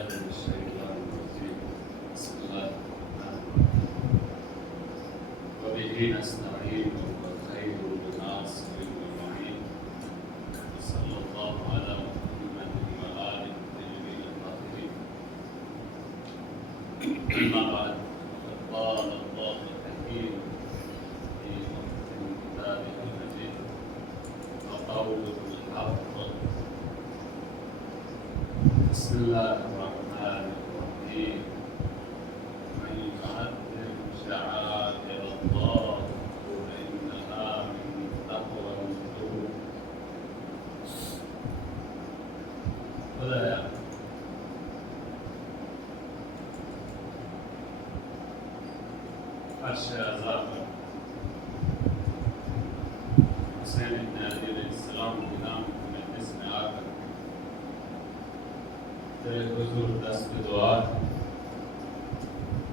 من الشيطان الرجيم بسم الله الرحمن الرحيم وبه نستعين والخير بالناصر والمعين وصلى الله على محمد وآله الطيبين الطاهرين أما بعد فقد قال الله الحكيم في محكم كتابه المجيد وقوله الحق بسم الله الرحمن الرحيم من يعظم شعائر الله فإنها من تقوى القلوب خدایا عرش اعظم پر حسین بن علی علیہ السلام کے نام کی مجلس میں آ کر تیرے حضور دست دعا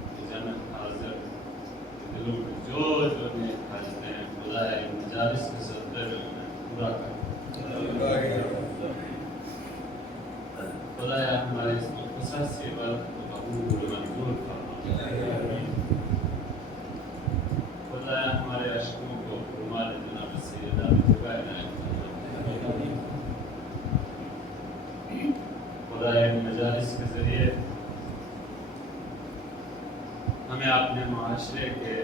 کہ جنت حاضر دلوں میں جو نیک حاجتیں ہیں خدایا ان مجالس کے صدقے میں انہیں پورا کر خدایا ہمارے اس مختصر سی عبادت کو قبول و منظور فرما خدایا ہمارے عشقوں کو فرمال جناب سیدہ بجگہ عنایت فرما خدایا ان مجالس کے ذریعے ہمیں اپنے معاشرے کے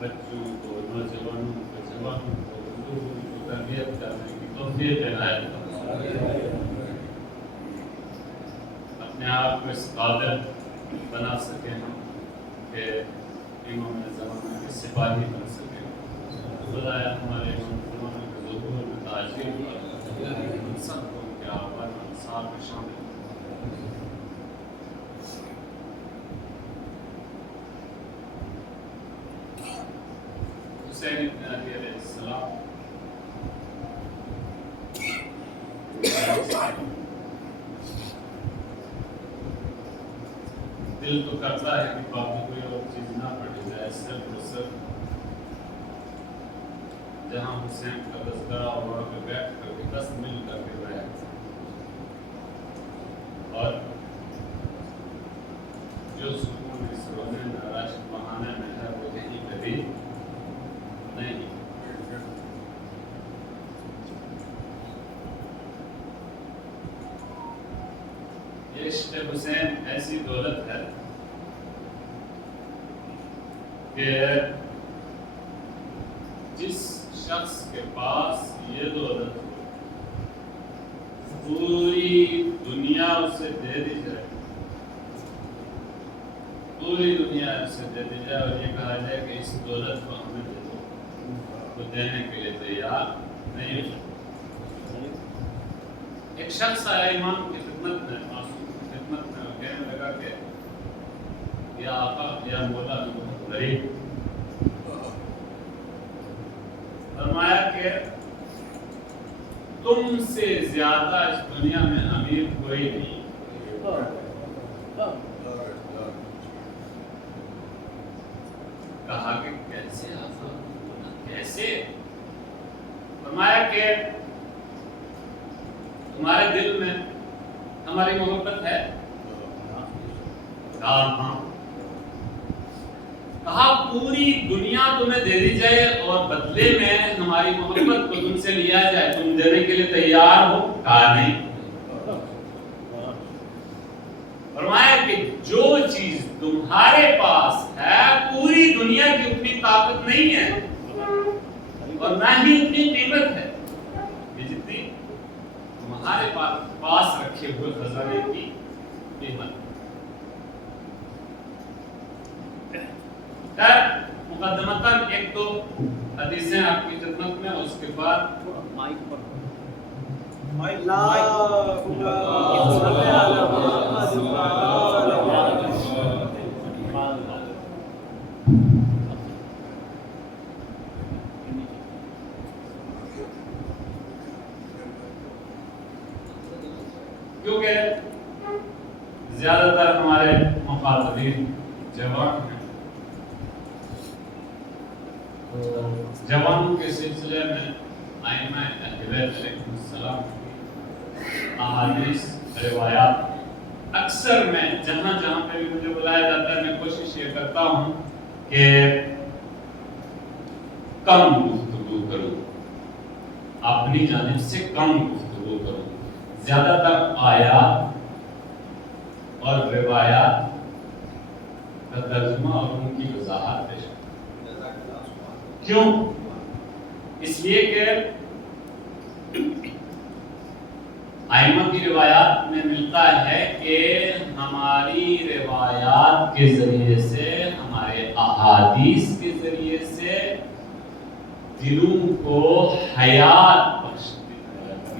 بچوں کو نوجوانوں کو جوانوں کو بزرگوں کو تربیت کرنے کی توفیق عنایت فرما اپنے آپ کو اس قادر بنا سکیں ہم کہ امام زمانہ کے سپاہی بن سکیں خدایا ہمارے امام زمانہ کے ظہور میں تاجر ہم سب کو ان کے آباد انصار میں شامل حسین بن علی علیہ السلام دل تو کرتا ہے کہ باقی کوئی اور چیز نہ پڑی جائے صرف اور صرف جہاں حسین کا تذکرہ اور وہاں پہ بیٹھ کر کے دست مل کر کے بیٹھ اور جو سکون اس روزے نراش بہانے میں ہے وہ یہیں پہ بھی نہیں یہ عشق حسین ایسی دولت ہے کہ جس شخص کے پاس یہ دولت ہو پوری دنیا اسے دے دی جائے پوری دنیا اسے دے دی جائے اور یہ کہا جائے کہ اس دولت کو ہمیں دے دو وہ دینے کے لیے تیار نہیں ہو سکتا ایک شخص آیا امام کی خدمت میں معصوم کی خدمت میں اور کہنے لگا کہ یا آقا یا مولا میں بہت غریب فرمایا کہ تم سے زیادہ اس دنیا میں امیر کوئی نہیں کہا کہ کیسے آقا کیسے فرمایا کہ تمہارے دل میں ہماری محبت ہے ہاں کہا پوری دنیا تمہیں دے دی جائے اور بدلے میں ہماری محبت کو تم سے لیا جائے تم دینے کے لیے تیار ہو کہا نہیں فرمایا کہ جو چیز تمہارے پاس ہے پوری دنیا کی اتنی طاقت نہیں ہے اور نہ ہی اتنی قیمت ہے یہ جتنی تمہارے پاس رکھے ہوئے خزانے کی قیمت مقدمتاً ایک تو حدیثیں آپ کی خدمت میں اس کے بعد مائک پر کیونکہ زیادہ تر ہمارے مخاطبین جوان ہیں جوانوں کے سلسلے میں ائمہ اہل بیت علیہ السلام کی احادیث روایات اکثر میں جہاں جہاں پہ بھی مجھے بلایا جاتا ہے میں کوشش یہ کرتا ہوں کہ کم گفتگو کروں، اپنی جانب سے کم گفتگو کروں، زیادہ تر آیات اور روایات کا ترجمہ اور ان کی وضاحت پیش کروں۔ کیوں؟ اس لیے کہ ائمہ کی روایات میں ملتا ہے کہ ہماری روایات کے ذریعے سے، ہمارے احادیث کے ذریعے سے دلوں کو حیات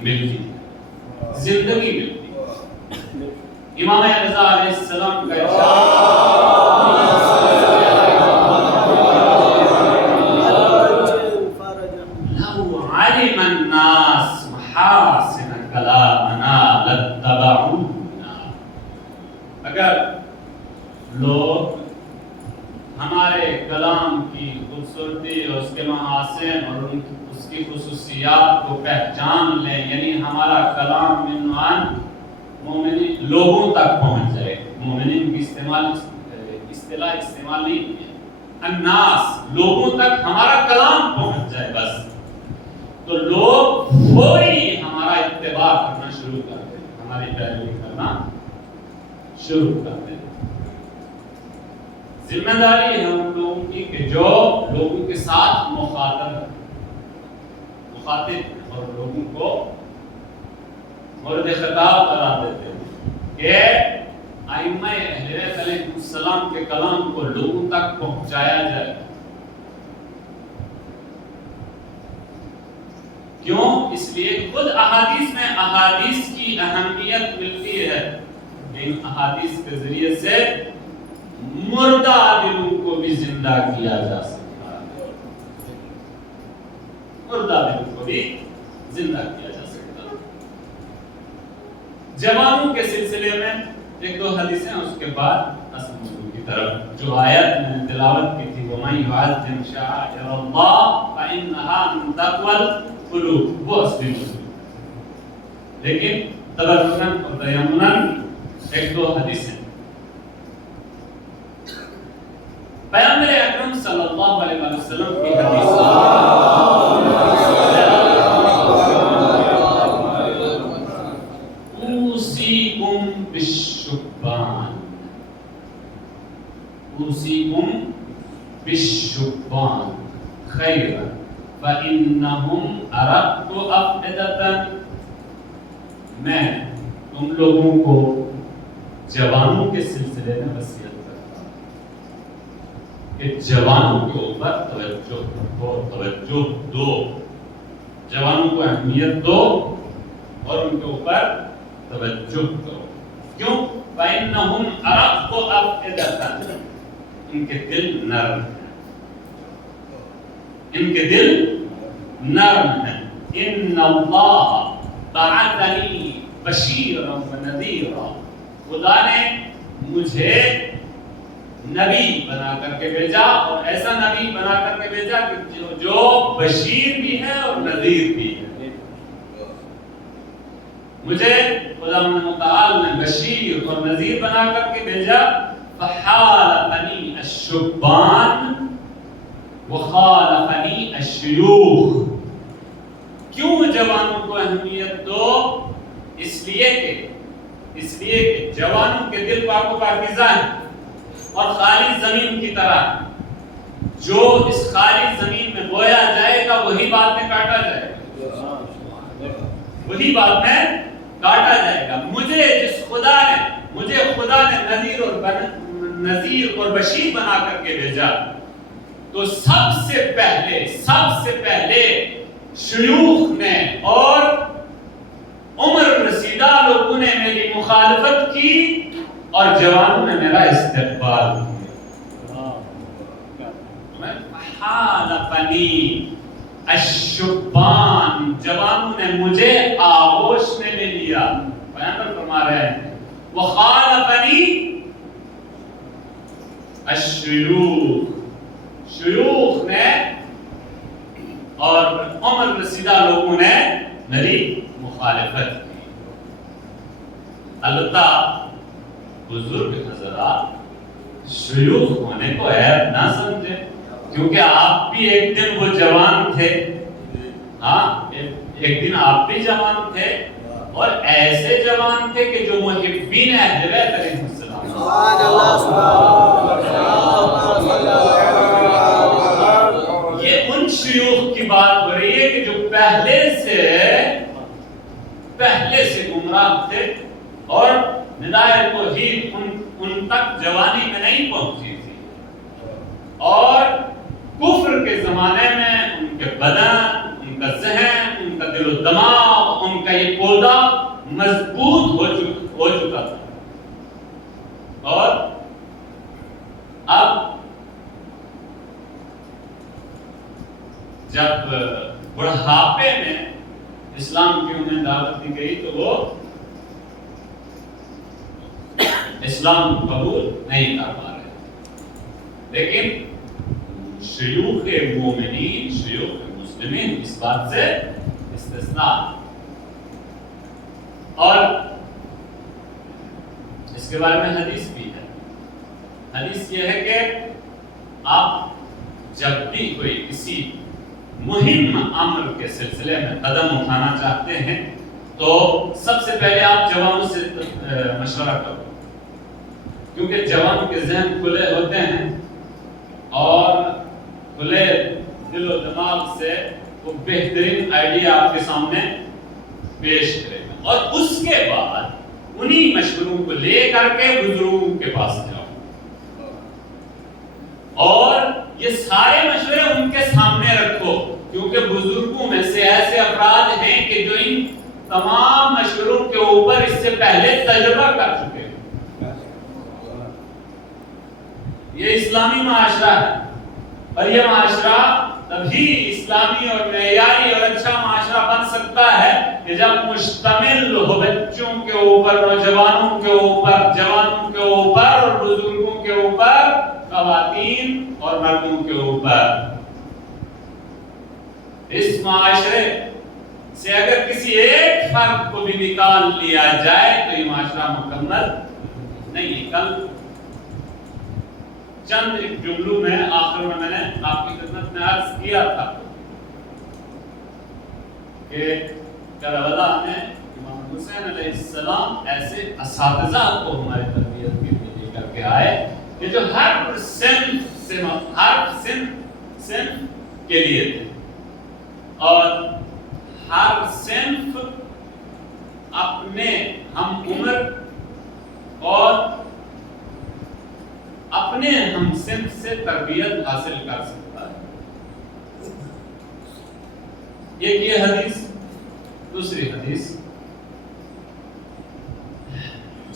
ملتی ہے، زندگی ملتی ہے۔ امام رضا علیہ السلام کا لو علم الناس محاسن کلامنا لاتبعونا، اگر لوگ ہمارے کلام کی خوبصورتی اور اس کے محاسن اور اس کی خصوصیات کو پہچان لیں، یعنی ہمارا کلام من عن مومنین لوگوں تک پہنچ جائے، مومنین کی اصطلاح استعمال نہیں ہوئی ہے، الناس لوگوں تک ہمارا کلام پہنچ جائے بس، تو لوگ فوری ہمارا اتباع کرنا شروع کر دیں، ہماری پیروی کرنا شروع کر دیں۔ ذمہ داری ہے ہم لوگوں کی کہ جو لوگوں کے ساتھ مخاطب اور لوگوں کو مورد خطاب قرار دیتے ہیں کہ ائمہ اہل بیت علیہ السلام کے کلام کو لوگوں تک پہنچایا جائے۔ کیوں؟ اس لیے خود احادیث میں احادیث کی اہمیت ملتی ہے، ان احادیث کے ذریعے سے مردہ دلوں کو بھی زندہ کیا جا سکتا ہے، مردہ دلوں کو بھی زندہ کیا جا سکتا ہے۔ جوانوں کے سلسلے میں ایک دو حدیثیں، اس کے بعد اصل موضوع کی طرف جو آیت میں تلاوت کی تھی وَمَن يُعَظِّمْ شَعَائِرَ اللَّهِ فَإِنَّهَا مِن تَقْوَى الْقُلُوبِ، وہ اصلی موضوع، لیکن تبرکاً اور تیمناً ایک دو حدیثیں۔ پیغمبر اکرم صلی اللہ علیہ وسلم کی حدیث اوصیکم بالشبان، اوصیکم بالشبان خیرا فانہم ارق افئدۃ، میں تم لوگوں کو جوانوں کے سلسلے میں وصیت کہ جوانوں کے اوپر توجہ دو، جوانوں کو اہمیت دو اور ان کے اوپر توجہ کرو۔ کیوں؟ فَإِنَّهُمْ أَرَقُّ أَفْئِدَةً، ان کے دل نرم ہیں، ان کے دل نرم ہیں۔ إِنَّ اللَّهَ بَعَثَنِي بَشِيرًا وَنَذِيرًا، خدا نے مجھے نبی بنا کر کے بھیجا، اور ایسا نبی بنا کر کے بھیجا کہ جو بشیر بھی ہے اور نذیر بھی ہے۔ مجھے خدا متعال نے بشیر اور نذیر بنا کر کے بھیجا۔ فحالفنی الشبان وخالفنی الشیوخ، کیوں جوانوں کو اہمیت دو؟ اس لیے کہ جوانوں کے دل پاک و پاکیزہ ہیں اور خالی زمین کی طرح، جو اس خالی زمین میں بویا جائے گا وہی بعد میں کاٹا جائے گا، وہی بعد میں کاٹا جائے گا۔ مجھے خدا نے نذیر اور بشیر بنا کر کے بھیجا، تو سب سے پہلے شیوخ نے اور عمر رسیدہ لوگوں نے میری مخالفت کی اور جوانوں نے میرا استقبال کیا۔ حالفنی الشبان، جوانوں نے مجھے آغوش میں لے لیا، پیغمبر فرما رہے ہیں۔ وخالفنی الشیوخ، شیوخ نے اور عمر رسیدہ لوگوں نے میری مخالفت کی۔ البتہ بزرگ حضرات شیوخ ہونے کو عیب نہ سمجھے، کیونکہ آپ بھی ایک دن وہ جوان تھے، ہاں ایک دن آپ بھی جوان تھے، اور ایسے جوان تھے کہ جو محبین اہل بیت علیہ السلام، سبحان اللہ سبحان اللہ، یہ ان شیوخ کی بات ہو رہی ہے کہ جو پہلے سے گمراہ تھے اور ندائے توحید ان تک جوانی میں نہیں پہنچی تھی، اور کفر کے زمانے میں ان کے بدن، ان کا ذہن، ان کا دل و دماغ، ان کا یہ پودا مضبوط ہو چکا تھا، اور اب جب بڑھاپے میں اسلام کی انہیں دعوت دی گئی تو وہ اسلام قبول نہیں کر پا رہے، لیکن شیوخ مومنین، شیوخ مسلمین اس بات سے استثناء، اور اس کے بارے میں حدیث بھی ہے۔ حدیث یہ ہے کہ آپ جب بھی کوئی کسی مہم امر کے سلسلے میں قدم اٹھانا چاہتے ہیں تو سب سے پہلے آپ جوانوں سے مشورہ کرو، کیونکہ جوان کے ذہن کھلے ہوتے ہیں اور کھلے دل و دماغ سے وہ بہترین آئیڈیا آپ کے سامنے پیش کرے گا، اور اس کے بعد انہی مشوروں کو لے کر کے بزرگوں کے پاس جاؤ، اور یہ سارے مشورے ان کے سامنے رکھو، کیونکہ بزرگوں میں سے ایسے افراد ہیں کہ جو ان تمام مشوروں کے اوپر اس سے پہلے تجربہ کر چکے ہیں۔ یہ اسلامی معاشرہ ہے، اور یہ معاشرہ تبھی اسلامی اور معیاری اور اچھا معاشرہ بن سکتا ہے کہ جب مشتمل ہو بچوں کے اوپر، نوجوانوں کے اوپر، جوانوں کے اوپر اور بزرگوں کے اوپر، خواتین اور مردوں کے اوپر۔ اس معاشرے سے اگر کسی ایک فرد کو بھی نکال لیا جائے تو یہ معاشرہ مکمل نہیں۔ کل چند ایک جملوں میں آخر میں نے آپ کی خدمت میں عرض کیا تھا کہ کربلا میں امام حسین علیہ السلام ایسے اساتذہ کو ہماری تربیت کے لیے لے کر کے آئے کہ جو ہر صنف کے لیے تھے، اور ہر صنف اپنے ہم عمر اور اپنے ہم صنف سے تربیت حاصل کر سکتا ہے۔ ایک یہ حدیث، دوسری حدیث،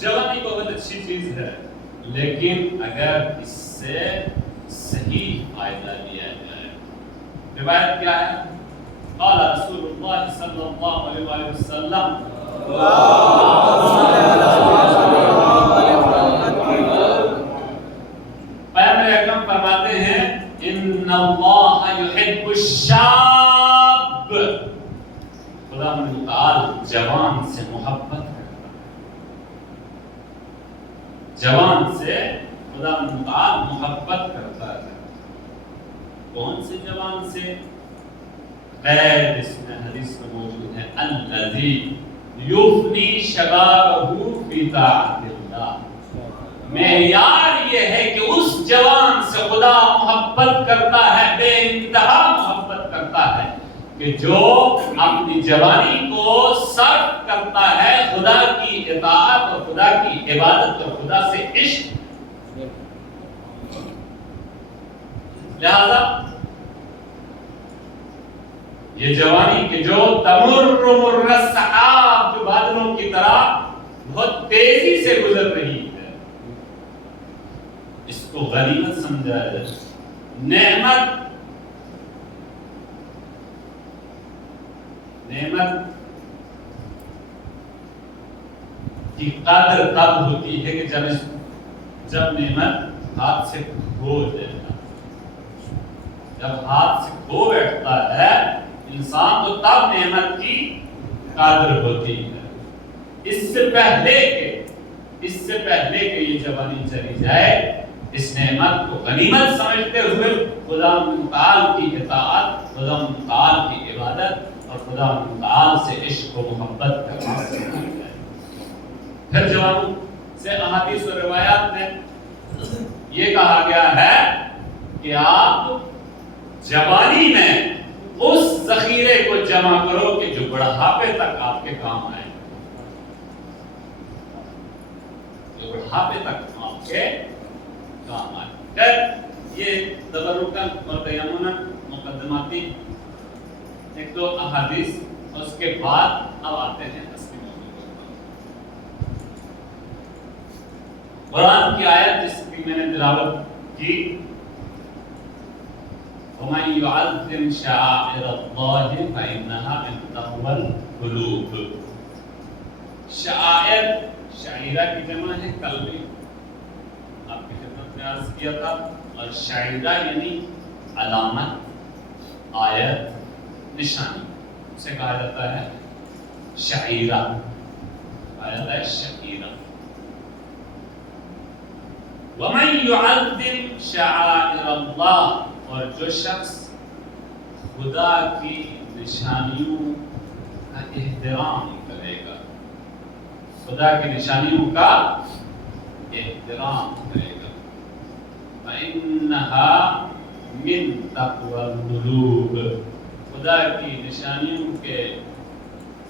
جوانی بہت اچھی چیز ہے، لیکن اگر اس سے صحیح فائدہ لیا جائے۔ روایت کیا ہے؟ قال رسول اللہ صلی اللہ علیہ وآلہ وسلم، پیغمبر اکرم فرماتے ہیں ان اللہ یحب الشاب، خدا متعال جوان سے محبت کرتا ہے، جوان سے خدا متعال محبت کرتا ہے۔ کون سے جوان سے؟ غیر اس میں حدیث میں موجود ہے الذی یفنی شبابہ فی طاعت اللہ۔ معیار یہ ہے کہ اس جوان سے خدا محبت کرتا ہے، بے انتہا محبت کرتا ہے، کہ جو اپنی جوانی کو صرف کرتا ہے خدا کی اطاعت اور خدا کی عبادت اور خدا سے عشق۔ لہذا یہ جوانی کہ جو تمر مر السحاب، جو بادلوں کی طرح بہت تیزی سے گزر رہی ہے، اس کو غنیمت سمجھا جائے، نعمت کی قدر تب ہوتی ہے کہ جب نعمت ہاتھ سے کھو جائے، جب ہاتھ سے کھو بیٹھتا ہے انسان تو تب نعمت کی قدر ہوتی ہے۔ اس سے پہلے کہ اس سے پہلے کہ یہ جوانی چلی جائے اس نعمت کو غنیمت سمجھتے ہوئے خدا متعال کی اطاعت، خدا متعال کی عبادت اور خدا متعال سے عشق و محبت کرنا سکھایا جائے۔ پھر جوانوں سے احادیث و روایات میں یہ کہا گیا ہے کہ آپ جوانی میں اس ذخیرے کو جمع کرو کہ جو بڑھاپے تک آپ کے کام آئے، جو بڑھاپے تک آپ کے کام آئے۔ پھر یہ تبرکاً اور تیمناً مقدماتی ایک دو احادیث، اور اس کے بعد اب آتے ہیں اصلی موضوع پر۔ قرآن کی آیت جس کی میں نے تلاوت کی، وَمَن يُعَظِّمْ شَعَائِرَ اللَّهِ فَإِنَّهَا مِن تَقْوَى الْقُلُوبِ۔ شعائر، شعیرہ کی جمع ہے قلبی، آپ کی خدمت میں عرض کیا تھا، اور شعیرہ یعنی علامت، آیت، نشانی، اسے کہا جاتا ہے شعیرہ، کہا جاتا ہے شعیرہ۔ وَمَن يُعَظِّمْ شَعَائِرَ اللَّهِ، اور جو شخص خدا کی نشانیوں کا احترام کرے گا، خدا کی نشانیوں کا احترام کرے گا، فَإِنَّهَا مِن تَقْوَى الْقُلُوبِ، خدا کی نشانیوں کے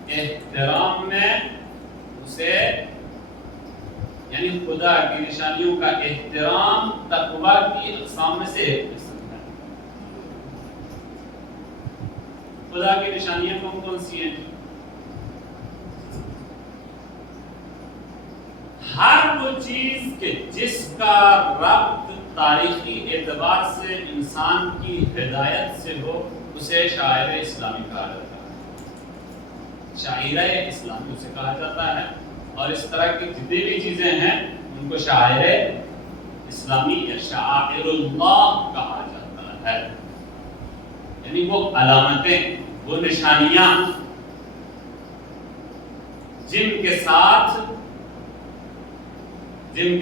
احترام میں اسے، یعنی خدا کی نشانیوں کا احترام تقویٰ کی اقسام میں سے ایک قسم ہے۔ خدا کی نشانیاں کون کون سی ہیں؟ ہر وہ چیز کہ جس کا ربط تاریخی اعتبار سے انسان کی ہدایت سے ہو اسے شاعر اسلامی کہا جاتا ہے، شاعرہ اسلامی اسے کہا جاتا ہے، اور اس طرح کی جتنی بھی چیزیں ہیں ان کو شاعر اسلامی یا شاعر اللہ کہا جاتا ہے، یعنی وہ علامتیں، وہ نشانیاں جن کے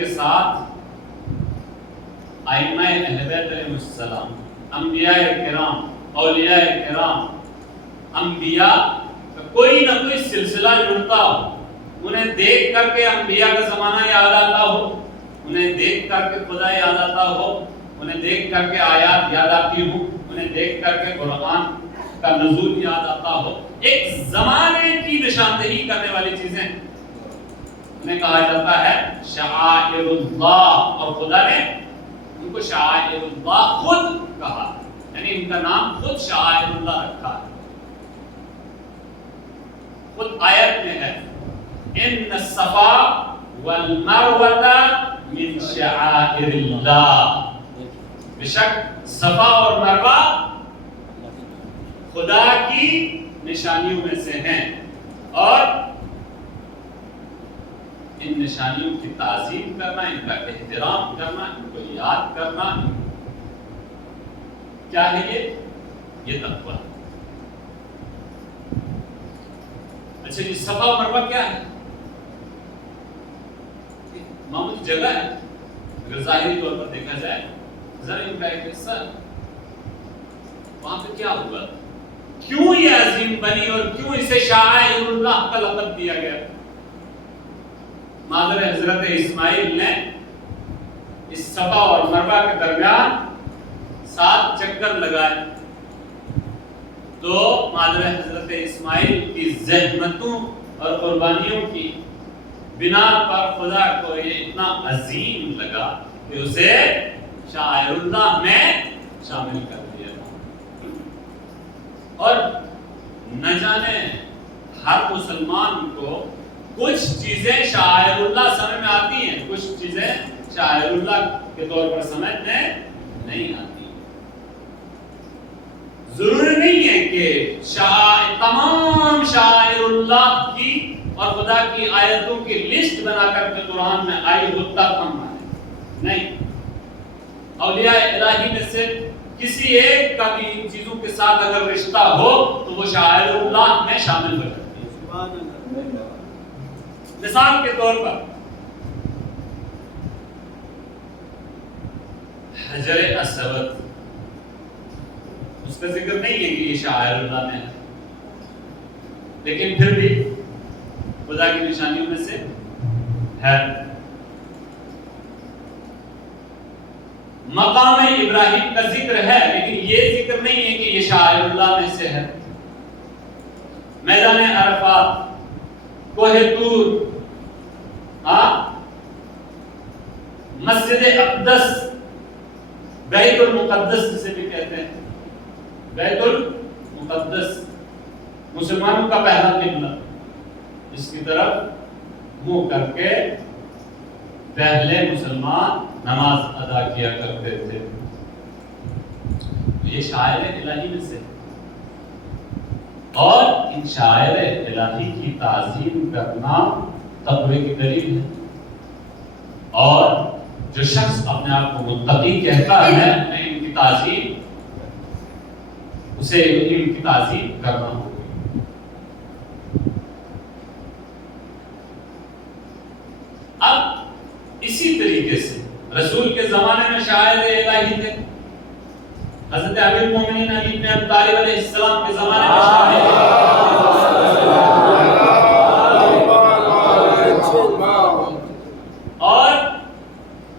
ساتھ ائمہ اہل بیت علیہ السلام، انبیاء کرام، اولیاء کرام، انبیاء کا کوئی نہ کوئی سلسلہ جڑتا ہو، انہیں دیکھ کر کے انبیاء کا زمانہ یاد آتا ہو، انہیں دیکھ کر کے خدا یاد آتا ہو، انہیں دیکھ کر کے آیات یاد آتی ہو، انہیں دیکھ کر کے قرآن کا نزول یاد آتا ہو، ایک زمانے کی نشاندہی کرنے والی چیزیں انہیں کہا جاتا ہے شعائر اللہ، اور خدا نے ان کو شعائر اللہ خود کہا، یعنی ان کا نام خود شعائر اللہ رکھا ہے۔ خود آیت میں ہے ان الصفا والمروہ من شعائر اللہ، بے شک صفا اور مروہ خدا کی نشانیوں میں سے ہیں، اور ان نشانیوں کی تعظیم کرنا، ان کا احترام کرنا، ان کو یاد کرنا، کیا ہے یہ تقویٰ۔ اچھا جی، صفا و مروہ کیا ہے؟ معمولی جگہ ہے، اگر ظاہری طور پر دیکھا جائے زمین کا ایک حصہ، وہاں پہ کیا ہوا، کیوں یہ عظیم بنی اور کیوں اسے شعائر اللہ کا لقب دیا گیا؟ مادر حضرت اسماعیل نے اس صفا اور مروہ کے درمیان 7 چکر لگائے، تو مادر حضرت اسماعیل کی زحمتوں اور قربانیوں کی بنا پر خدا کو یہ اتنا عظیم لگا کہ اسے شاعر اللہ میں شامل کر دیا، اور نہ جانے ہر مسلمان کو کچھ چیزیں شاعر اللہ سمجھ میں آتی ہیں، کچھ چیزیں شاعر اللہ کے طور پر سمجھ میں نہیں آتی۔ ضروری نہیں ہے کہ تمام شاعر اللہ کی اور خدا کی آیتوں کی لسٹ بنا کر کے قرآن میں آئی ہو تب ہم مانیں، نہیں، اولیاء الہی میں سے کسی ایک کا بھی ان چیزوں کے ساتھ اگر رشتہ ہو تو وہ شاعر اللہ میں شامل ہو جاتی ہے۔ مثال کے طور پر حجر اسود، اس کا ذکر نہیں ہے کہ یہ شاعر اللہ میں ہے، لیکن پھر بھی خدا کی نشانیوں میں سے ہے۔ مقام ابراہیم کا ذکر ہے، لیکن یہ ذکر نہیں ہے کہ یہ شاعر اللہ میں سے ہے۔ میدان عرفات، کوہ طور، مسجد اقدس، بیت المقدس جسے بھی کہتے ہیں، بیت المقدس مسلمانوں کا پہلا قبلہ، جس کی طرف منہ کر کے پہلے مسلمان نماز ادا کیا کرتے تھے۔ یہ شاعر الہی میں سے، اور ان شاعر الہی کی تعظیم کرنا تقوی کی دلیل ہے، اور جو شخص اپنے آپ کو متقی کہتا ہے انہیں ان کی تعظیم، اسے ان کی تعظیم کرنا ہوگی۔ اب اسی طریقے سے رسول کے زمانے میں شاعر الہی تھے، حضرت امیر المومنین علی بن ابی طالب علیہ السلام کے زمانے میں شاعر، اور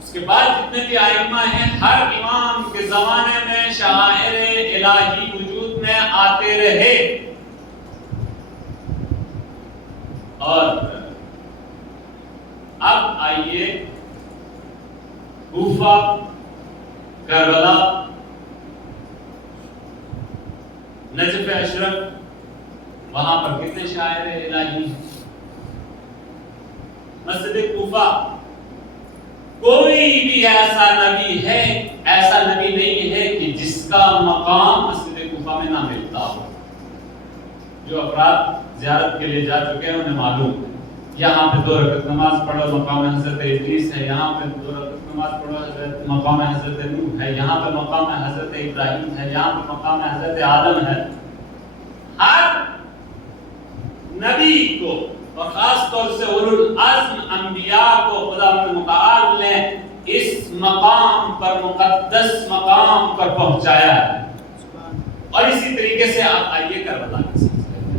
اس کے بعد جتنے بھی ائمہ ہیں، ہر امام کے زمانے میں شاعر الہی وجود میں آتے رہے۔ اور اب آئیے کوفہ، کربلا، نجف اشرف، وہاں پر کتنے شاعر الہی ہیں۔ مسجد کوفہ، کوئی بھی ایسا نبی ہے، ایسا نبی نہیں ہے کہ جس کا مقام مسجد کوفہ میں نہ ملتا ہو۔ جو افراد زیارت کے لیے جا چکے ہیں انہیں معلوم ہے، یہاں پہ 2 رکعت نماز پڑھو مقام حضرت ادریس ہے، یہاں پہ 2 رکعت نماز پڑھو حضرت مقام حضرت نوح ہے، یہاں پہ مقام حضرت ابراہیم ہے، یہاں پہ مقام حضرت آدم ہے۔ ہر نبی کو، اور خاص طور سے اولو العزم انبیاء کو خدا متعال نے اس مقام پر، مقدس مقام پر پہنچایا ہے۔ اور اسی طریقے سے آپ آئیے کربلا کے سلسلے میں،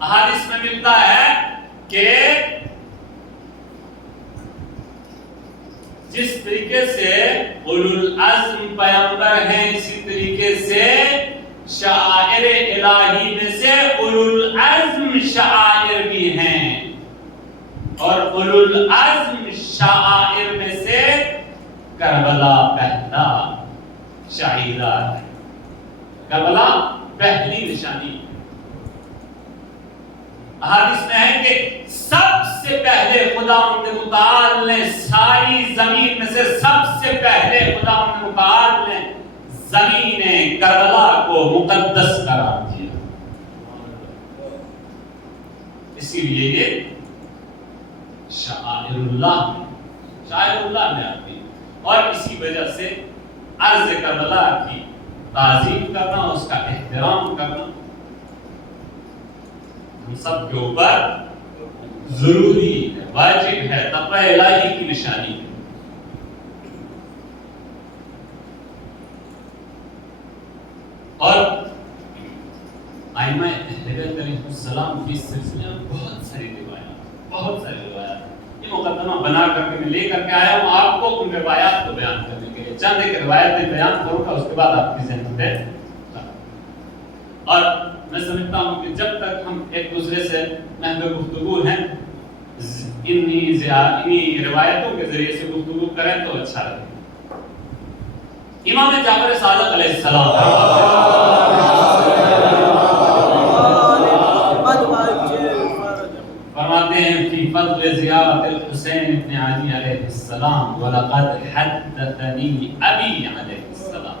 احادیث میں ملتا ہے کہ جس طریقے سے اولو العزم پیغمبر ہیں، اسی طریقے سے شاعر الہی میں سے اولو العزم شاعر بھی ہیں، اور اولو العزم شاعر میں سے کربلا پہلا شاعرہ ہے۔ کربلا پہلی نشانی۔ احادیث میں ہے کہ سب سے پہلے خداوند متعال نے ساری زمین میں سے سب سے پہلے خداوند متعال نے زمین کربلا کو مقدس قرار دیا، اسی لیے یہ شاعر اللہ میں آتی ہے، اور اسی وجہ سے عرض کربلا کی تعظیم کرنا، اس کا احترام کرنا ہم سب کے اوپر ضروری ہے، واجب ہے، تقوی الہی کی نشانی ہے۔ اور ائمہ اہل بیت علیہ السلام کی سلسلے میں بہت ساری روایات، یہ مقدمہ بنا کر کے میں لے کر کے آیا ہوں آپ کو ان روایات کو بیان کرنے کے لیے۔ چند ایک روایتیں بیان کروں گا، اس کے بعد آپ کی ذہن پہ، اور میں سمجھتا ہوں کہ جب تک ہم ایک دوسرے سے محض گفتگو ہیں، انہی روایتوں کے ذریعے سے گفتگو کریں تو اچھا رہے۔ امام جعفر صادق علیہ السلام فرماتے ہیں فی فضل زیارت الحسین ابن علی علیہ السلام وَلَقَدْ حَدَّثَنِي أَبِي علیہ السلام۔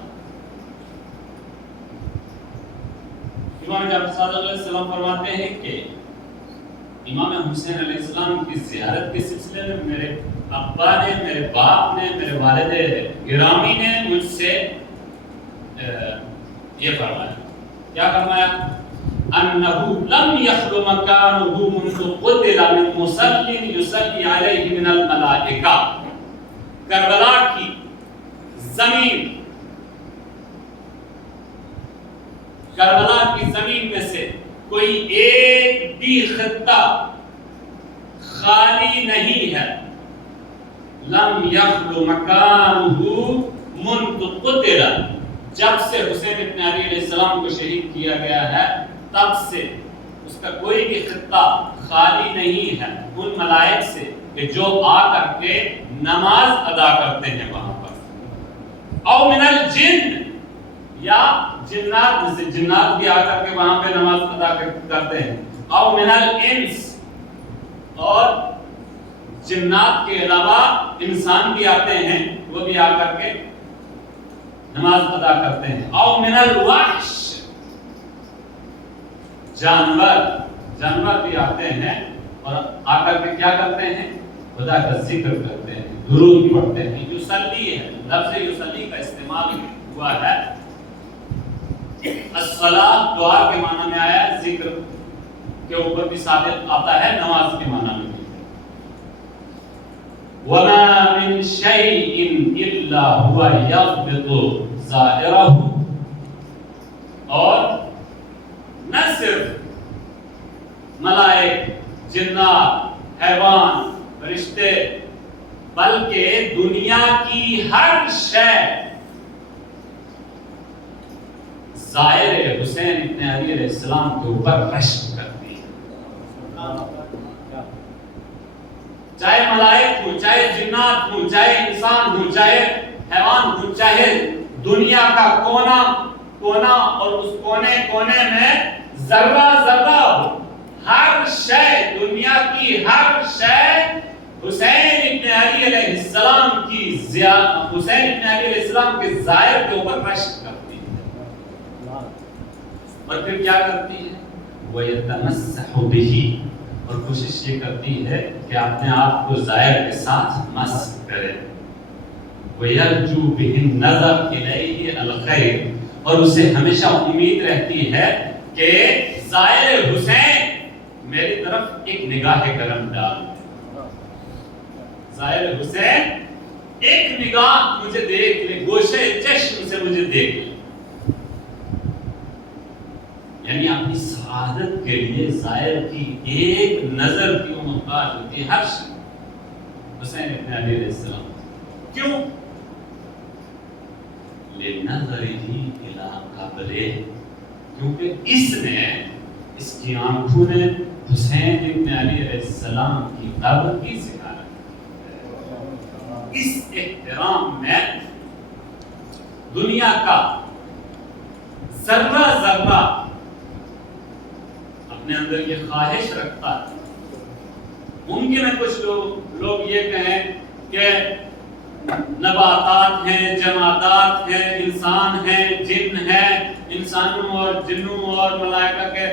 امام جعفر صادق علیہ السلام فرماتے ہیں کہ امام حسین علیہ السلام کی زیارت کے سلسلے میں میرے ابا نے، میرے باپ نے، میرے والد گرامی نے مجھ سے یہ فرمایا، کیا فرمایا؟ انہو لم یخل مکانہ منذ قتل من مصلی یصلی علیہ من الملائکہ، کربلا کی زمین، کربلا کی زمین میں سے کوئی ایک بھی خطہ خالی نہیں ہے. لم یخلو مکانہ منذ قتل، جب سے حسین ابن علی علیہ السلام کو شہید کیا گیا ہے تب سے اس کا کوئی بھی خطہ خالی نہیں ہے ان ملائک سے کہ جو آ کر کے نماز ادا کرتے ہیں وہاں پر. او من الجن، یا جنات میں سے جنات بھی آ کر کے وہاں پہ نماز ادا کرتے ہیں. او من الانس، اور جنات کے علاوہ انسان بھی آتے ہیں وہ بھی آ کر کے نماز ادا کرتے ہیں. او من الوحش، جانور بھی آتے ہیں اور آ کر کے کیا کرتے ہیں؟ خدا کا ذکر کرتے ہیں، درود پڑھتے ہیں. یصلی ہے، لفظ یصلی کا استعمال ہوا ہے. الصلاۃ دعا کے معنی میں آیا ہے، ذکر کے اوپر بھی ثابت آتا ہے نماز کے معنی میں. وَمَا مِن شَيْءٍ إِلَّا هُوَ يَقْبِضُ ظَاهِرَهُ، اور نہ صرف ملائک، جنات، حیوان، فرشتے، بلکہ دنیا کی ہر شے ظاہر حسین ابن علی علیہ السلام کے اوپر رشک کرتی ہے. چاہے ملائک ہوں، چاہے جنات ہوں، چاہے انسان ہوں، چاہے حیوان ہوں، چاہے دنیا کا کونا اور اس کونے میں ذرہ ہو، ہر شے، دنیا کی ہر شے حسین ابن علی علیہ السلام کے ظاہر کے اوپر رشک کرتی ہے. اور پھر کیا کرتی ہے؟ وَيَتَمَسَّحُ بِهِ، اور کوشش یہ کرتی ہے کہ اپنے آپ کو ظاہر کے ساتھ مسح کرے. وَيَرْجُو بِهِ النَّظَرَ إِلَيْهِ الْخَيْرِ، اور اسے ہمیشہ امید رہتی ہے کہ ظاہر حسین میری طرف ایک نگاہ کرم ڈال دے. ظاہر حسین ایک نگاہ مجھے دیکھ لے، گوشے چشم سے مجھے دیکھ لے. یعنی اپنی سعادت کے لیے ظاہر کی ایک نظر کی وہ محتاج ہوتی ہے ہر شخص. حسین ابن علی علیہ السلام کیوں؟ لِنَظَرِهِ إِلَىٰ قَبْرِهِ، کیونکہ اس کی آنکھوں نے حسین ابن علی علیہ السلام کی قبر کی زیارت کی. اس احترام میں دنیا کا ذرہ اپنے اندر یہ خواہش رکھتا ہے. ممکن ہے کچھ لوگ یہ کہیں کہ نباتات ہیں، جمادات ہیں، انسان ہیں، جن ہیں، انسانوں اور جنوں اور ملائکہ کے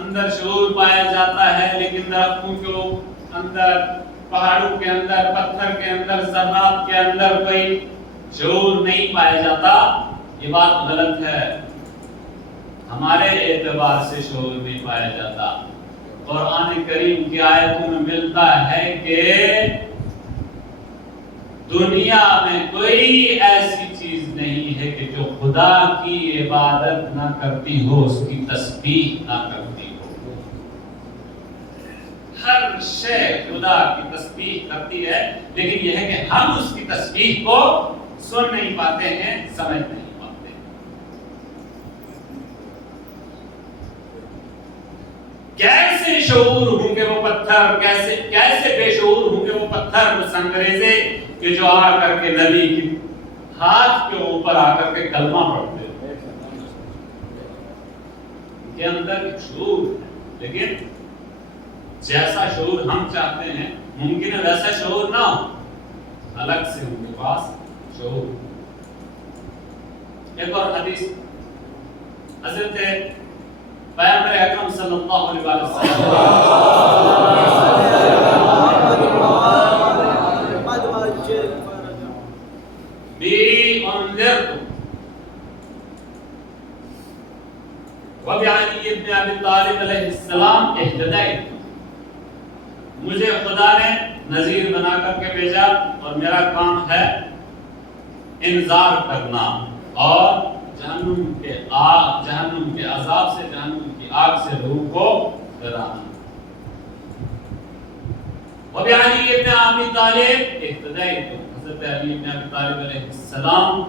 اندر شعور پایا جاتا ہے، لیکن درختوں کے اندر، پہاڑوں کے اندر، پتھر کے اندر، ذرات کے اندر کوئی شعور نہیں پایا جاتا. یہ بات غلط ہے. ہمارے اعتبار سے شعور نہیں پایا جاتا. قرآن کریم کی آیتوں میں ملتا ہے کہ دنیا میں کوئی ایسی چیز نہیں ہے کہ جو خدا کی عبادت نہ کرتی ہو، اس کی تسبیح نہ کرتی ہو. ہر شے خدا کی تسبیح کرتی ہے، لیکن یہ ہے کہ ہم اس کی تسبیح کو سن نہیں پاتے ہیں، سمجھ نہیں. کیسے شعور ہوں گے وہ پتھر، کیسے بے شعور ہوں گے وہ پتھر، وہ سنگریزے کہ جو آ کر کے نبی کی ہاتھ کے اوپر آ کر کے کلمہ پڑھتے ہیں. ان کے اندر ایک شعور ہے، لیکن جیسا شعور ہم چاہتے ہیں ممکن ہے ویسا شعور نہ ہو. الگ سے ان کے پاس شعور. ایک اور حدیث حضرت پیغمبر اکرم صلی اللہ علیہ وسلم بی انذرت وبعلی ابن ابی طالب علیہ السلام اہتدیت، مجھے خدا نے نذیر بنا کر کے بھیجا اور میرا کام ہے انذار کرنا اور جہنم کے عذاب سے، جہنم کی آگ سے روح کو ڈرانا۔ وبعلی ابن ابی طالب اقتدیت، حضرت علی ابن ابی طالب علیہ السلام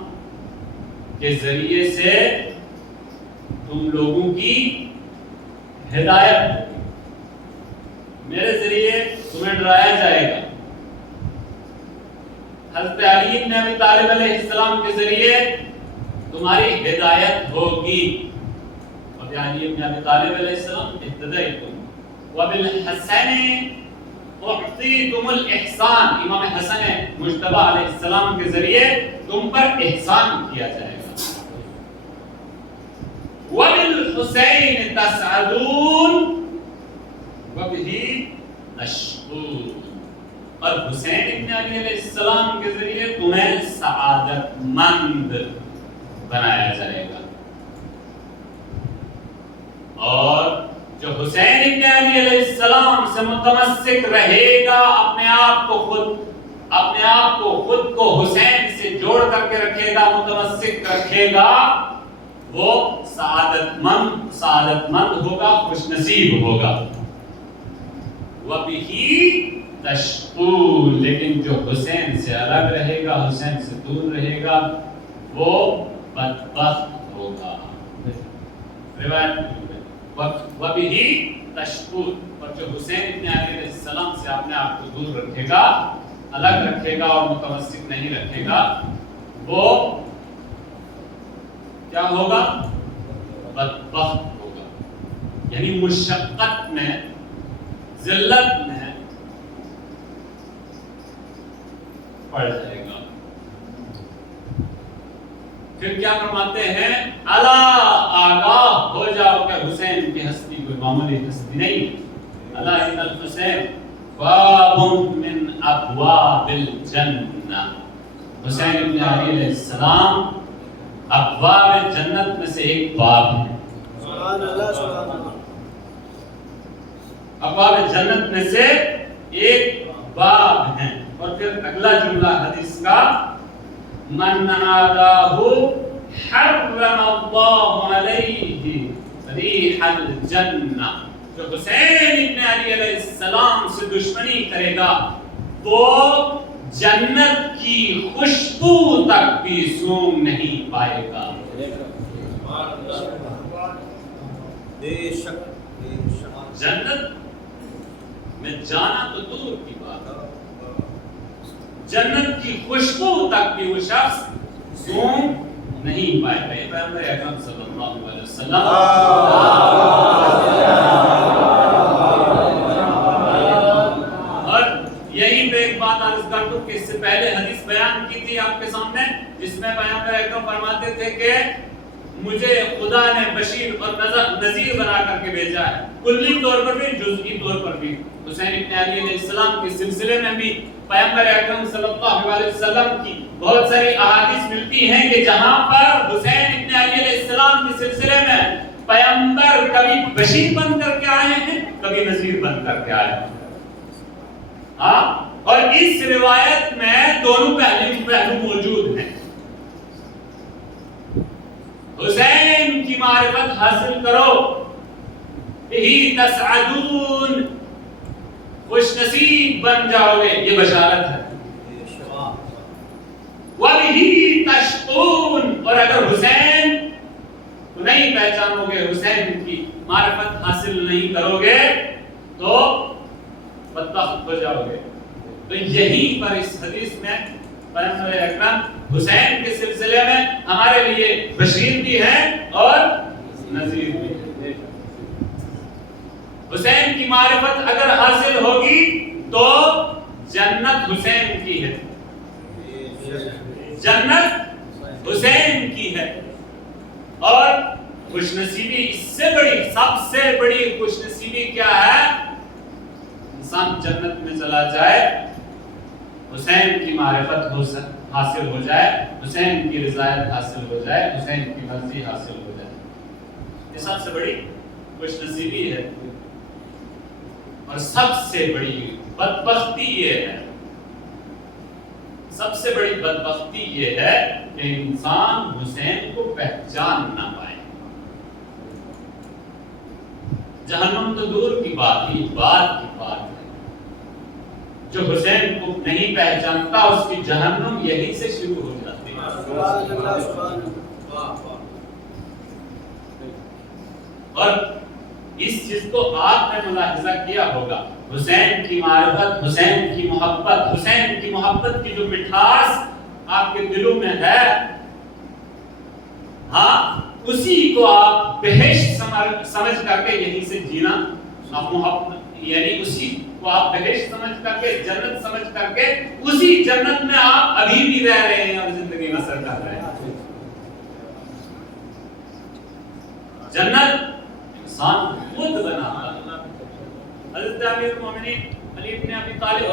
کے ذریعے سے تم لوگوں کی ہدایت ہوگی، میرے ذریعے تمہیں ڈرایا جائے گا۔ حضرت علی ابن ابی طالب علیہ السلام کے ذریعے تمہاری ہدایت ہوگی۔ وبعلی ابن ابی طالب علیہ السلام اقتدیتم وبالحسن اعطیتم الاحسان، امام حسن مجتبی علیہ السلام کے ذریعے تم پر احسان کیا جائے گا۔ وبالحسین تسعدون وبہ تشقون، اور حسین ابن علی علیہ السلام کے ذریعے تمہیں سعادت مند بنایا جائے گا۔ اور جو حسین ابن علی علیہ السلام سے متمسک رہے گا، اپنے آپ کو خود کو حسین سے جوڑ کر کے رکھے گا، متمسک رکھے گا، وہ سعادت مند ہوگا، خوش نصیب ہوگا۔ وَبِهِ تشقون، لیکن جو حسین سے الگ رہے گا، حسین سے دور رہے گا، وہ بدبخت ہوگا۔ روایت وَبِهِ تشقون، اور جو حسین ابن علی علیہ السلام سے اپنے آپ کو دور رکھے گا، الگ رکھے گا اور متمسک نہیں رکھے گا، وہ کیا ہوگا؟ بدبخت ہوگا، یعنی مشقت میں، ذلت میں پڑ جائے گا۔ پھر کیا فرماتے ہیں؟ الا آگاہ ہو جاؤ کہ حسین کی ہستی کوئی معمولی ہستی نہیں۔ الا ان الحسین باب من ابواب الجنہ، حسین ابن علی علیہ السلام ابواب جنت میں سے ایک باب ہے۔ سبحان اللہ، سبحان اللہ۔ ابواب جنت میں سے ایک باب ہیں۔ اور پھر اگلا جملہ حدیث کا، من عاداہ حرم اللہ علیہ ریح الجنہ، جو حسین ابن علی علیہ السلام سے دشمنی کرے گا وہ جنت کی خوشبو تک بھی سونگ نہیں پائے گا۔ بے شک جنت میں جانا تو دور کی بات ہے، جنت کی خوشبو تک بھی وہ شخص سونگ نہیں پائے گا۔ یہ پیغمبر اکرم صلی اللہ علیہ وسلم اور یہی پہ ایک بات عرض کر دوں کہ اس سے پہلے حدیث بیان کی تھی آپ کے سامنے، جس میں پیغمبر اکرم فرماتے تھے کہ مجھے خدا نے بشیر اور نذیر بنا کر کے بھیجا ہے، کلی طور پر بھی، جزئی طور پر بھی۔ حسین ابن علی علیہ السلام کے سلسلے میں بھی پیغمبر اکرم صلی اللہ علیہ وسلم کی بہت ساری احادیث ملتی ہیں کہ جہاں پر حسین ابن علی علیہ السلام کے سلسلے میں پیغمبر کبھی بشیر بن کر کے آئے ہیں، کبھی نذیر بن کر کے آئے ہیں۔ ہاں، اور اس روایت میں دونوں پہلو موجود ہیں۔ حسین کی معرفت حاصل کرو، یہی تسعدون، خوش نصیب بن جاؤ گے، یہ بشارت ہے۔ وَبِهِ تَشْقُونَ، اور اگر حسین کو نہیں پہچانو گے، حسین کی معرفت حاصل نہیں کرو گے تو بدبخت ہو جاؤ گے۔ تو یہیں پر اس حدیث میں پیغمبر اکرم حسین کے سلسلے میں ہمارے لیے بشیر بھی ہیں اور نذیر بھی ہیں۔ حسین کی معرفت اگر حاصل ہوگی تو جنت حسین کی ہے، جنت حسین کی ہے۔ اور خوش نصیبی اس سے بڑی، سب سے بڑی خوش نصیبی کیا ہے؟ انسان جنت میں چلا جائے، حسین کی معرفت حاصل ہو جائے، حسین کی رضایت حاصل ہو جائے، حسین کی مرضی حاصل ہو جائے، یہ سب سے بڑی خوش نصیبی ہے۔ اور سب سے بڑی بدبختی یہ ہے، سب سے بڑی بدبختی یہ ہے کہ انسان حسین کو پہچان نہ پائے۔ جہنم تو دور کی بات ہی بات کی بات ہے، جو حسین کو نہیں پہچانتا اس کی جہنم یہی سے شروع ہو جاتی ہے۔ اور اس چیز کو آپ نے ملاحظہ کیا ہوگا، حسین کی معرفت، حسین کی محبت کی جو مٹھاس آپ کے دلوں میں ہے، ہاں اسی کو آپ بہشت سمجھ کر کے یہیں سے جینا، محبت یعنی اسی کو آپ بہشت سمجھ کر کے، جنت سمجھ کر کے، اسی جنت میں آپ ابھی بھی رہ رہے ہیں اور زندگی بسر کر رہے ہیں۔ جنت انسان خود بناتا ہے۔ حضرت امیر المومنین علی ابن ابی طالب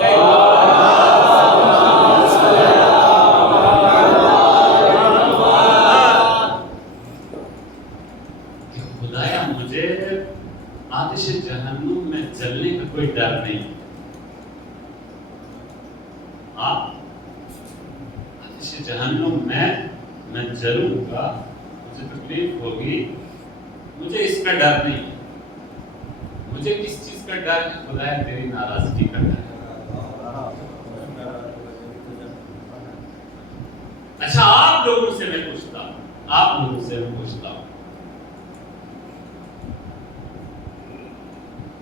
کہ خدایا مجھے آتش جہنم میں جلنے کا کوئی ڈر نہیں، آتش جہنم میں جلوں گا، مجھے تکلیف ہوگی، مجھے اس کا ڈر نہیں۔ مجھے کس چیز کا ڈر ہے؟ خدایا تیری ناراضگی کا ڈر ہے۔ اچھا آپ لوگوں سے میں پوچھتا ہوں،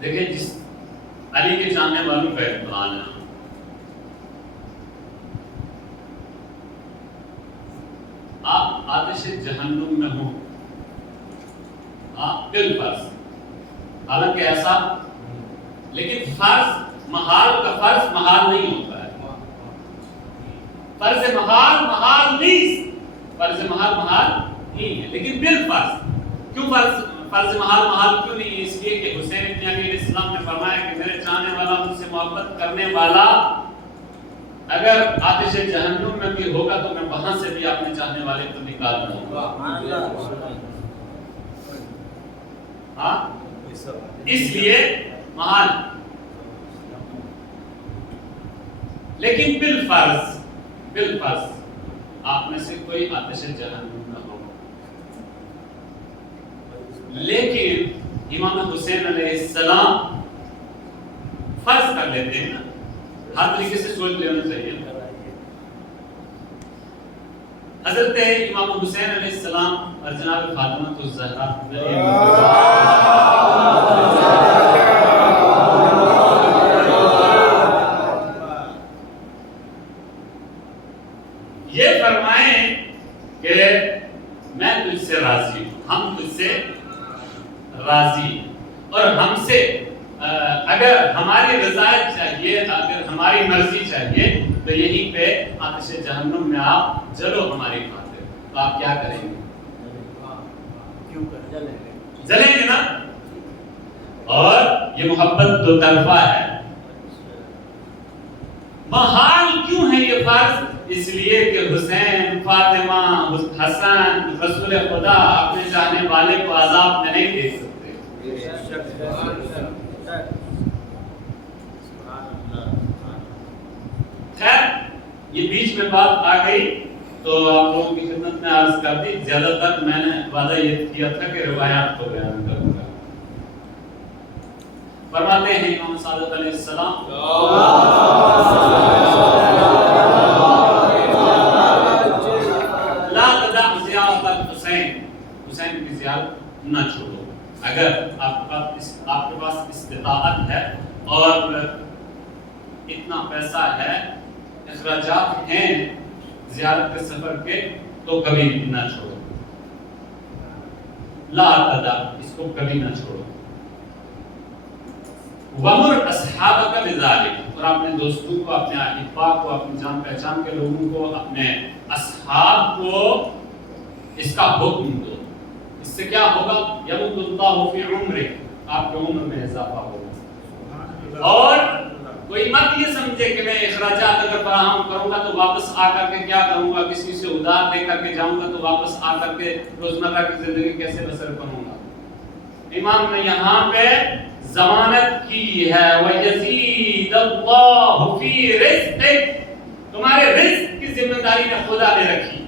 دیکھیں جس علی کے جاننے والوں کا امتحان ہے، آپ آتش جہنم میں ہوں، آپ بالفرض، حالانکہ ایسا، لیکن فرض محال کا فرض محال نہیں ہوتا ہے، فرض محال نہیں ہے، لیکن بالفرض کیوں فرض محال کیوں نہیں ہے؟ اس لیے کہ حسین ابن علی علیہ السلام نے فرمایا کہ میرے چاہنے والا، مجھ سے محبت کرنے والا اگر آتش جہنم میں بھی ہوگا تو میں وہاں سے بھی اپنے چاہنے والے کو نکال دوں گا۔ ہاں اس لیے محال، لیکن بالفرض آپ میں سے کوئی آتش جہنم نہ ہو، لیکن امام حسین علیہ السلام فرض کر لیتے ہیں نا، ہر طریقے سے سوچ لینا چاہیے۔ حضرت امام حسین علیہ السلام اور جناب فاطمہ الزہرا یہ فرمائیں کہ میں تجھ سے راضی ہوں، ہم تجھ سے راضی، اور ہم سے اگر ہماری رضایت چاہیے، اگر ہماری مرضی چاہیے تو یہیں پہ آتش جہنم میں آپ جلو ہماری خاطر، تو آپ کیا کریں گے؟ جلیں گے نا۔ اور یہ محبت دو طرفہ ہے۔ محال کیوں ہے یہ فرض؟ اس لیے کہ حسین، فاطمہ، حسن، رسول خدا اپنے چاہنے والے کو عذاب میں نہیں دیکھ سکتے۔ خیر یہ بیچ میں بات آ گئی تو آپ لوگوں کی خدمت میں عرض کر دی۔ زیادہ تر میں نے وعدہ یہ کیا تھا کہ روایات کو بیان کروں گا۔ فرماتے ہیں امام صادق علیہ السلام، لا تدع زیارت الحسین، حسین کی زیارت نہ چھوڑو۔ اگر آپ کے پاس استطاعت ہے اور اتنا پیسہ ہے، اخراجات ہیں زیارت کے سفر کے، تو کبھی بھی نہ چھوڑو۔ لا تدع، اس کو کبھی نہ چھوڑو۔ وَمُرْ أَصْحَابَكَ بِذَلِكَ، اور اپنے دوستوں کو، اپنے احباب کو، اپنے جان پہچان کے لوگوں کو، اپنے اصحاب کو اس کا حکم دو۔ اس سے کیا ہوگا؟ یَمُدُّ اللَّهُ فِي عُمْرِكَ، آپ کے عمر میں اضافہ ہوگا۔ اور کوئی مت یہ سمجھے کہ میں اخراجات اگر فراہم کروں گا تو واپس آ کر کے کیا کروں گا، کسی سے ادھار لے کر کے جاؤں گا تو واپس آ کر کے روزمرہ کی زندگی کیسے بسر کروں گا۔ امام نے یہاں پہ ضمانت کی ہے وَيَزِيدَ اللَّهُ فِي رِزْقِكَ، تمہارے رزق کی ذمہ داری نے خدا نے رکھی،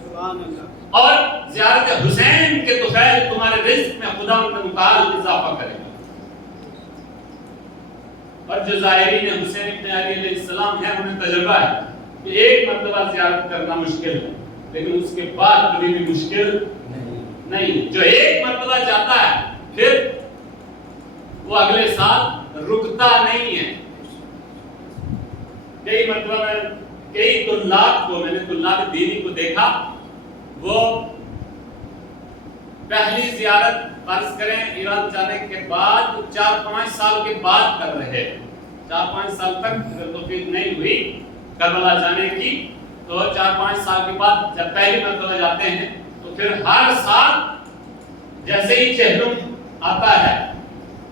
سبحان اللہ، اور زیارت حسین کے طفیل تمہارے رزق میں خدا ان متعال اضافہ کرے گا۔ اور جو زائرین حسین ابن علی علیہ السلام ہیں انہیں تجربہ ہے کہ ایک مرتبہ زیارت کرنا مشکل ہے لیکن اس کے بعد کبھی بھی مشکل نہیں۔ جو ایک مرتبہ جاتا ہے پھر وہ اگلے سال رکتا نہیں ہے۔ کئی مرتبہ کئی طلاب کو میں نے طلاب دینی کو دیکھا، وہ پہلی زیارت فرض کریں ایران جانے کے بعد 4-5 سال کے بعد کر رہے، 4-5 سال تک اگر توفیق نہیں ہوئی کربلا جانے کی تو 4-5 سال کے بعد جب پہلی مرتبہ جاتے ہیں تو پھر ہر سال جیسے ہی چہلم آتا ہے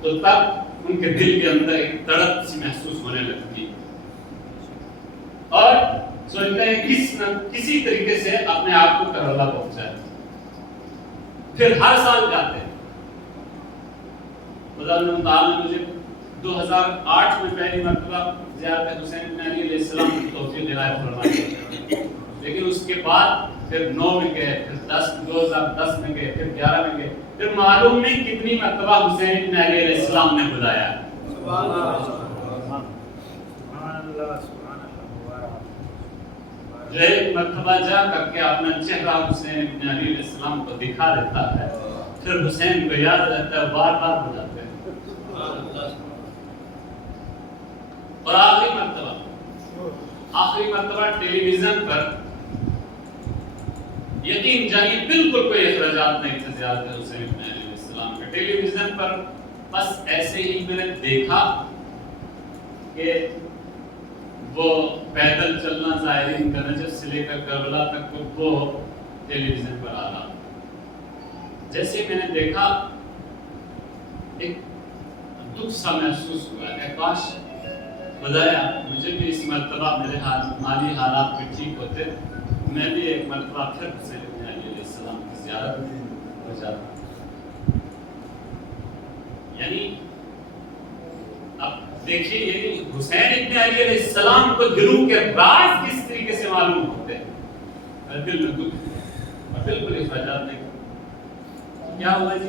تو تب ان کے دل کے اندر ایک تڑپ سی محسوس ہونے لگتی اور سوچتے ہیں کسی طریقے سے اپنے آپ کو کربلا پہنچائے، پھر ہر سال جاتے ہیں۔ خدا نے مجھے 2008 میں پہلی مرتبہ زیارت حسین بن علی علیہ السلام کی توفیق عنایت فرمائی، لیکن اس کے بعد پھر 9 میں گئے، پھر 2010 میں گئے، پھر 11 میں گئے، پھر معلوم نہیں کتنی مرتبہ حسین بن علی علیہ السلام نے بلایا۔ سبحان اللہ، جو ایک مرتبہ جا کر کے اپنا چہرہ حسین بن علی علیہ السلام کو دکھا دیتا ہے، پھر حسین کو یاد رہتا ہے، بار بار بلاتے ہیں۔ اور آخری مرتبہ ٹیلی ویژن پر، یقین جانیے بالکل کوئی اخراجات نہیں تھے زیارت حسین بن علی علیہ السلام کے، ٹیلی ویژن پر بس ایسے ہی میں نے دیکھا کہ وہ پیدل چلنا زائرین کا نجف سے لے کر کربلا تک وہ ٹیلی ویژن پر آ رہا، جیسے میں نے دیکھا ایک دکھ سا محسوس ہوا کہ کاش خدایا مجھے بھی اس مرتبہ میرے مالی حالات بھی ٹھیک ہوتے، میں بھی ایک مرتبہ پھر حسین بن علی علیہ السلام کی زیارت ہو جاتا۔ یعنی اب دیکھیے یعنی حسین ابن علی علیہ السلام کو دلوں کے راز کس طریقے سے معلوم ہوتے ہیں، دل میں دکھ اور بالکل اخراجات نہیں۔ کیا ہوا جی؟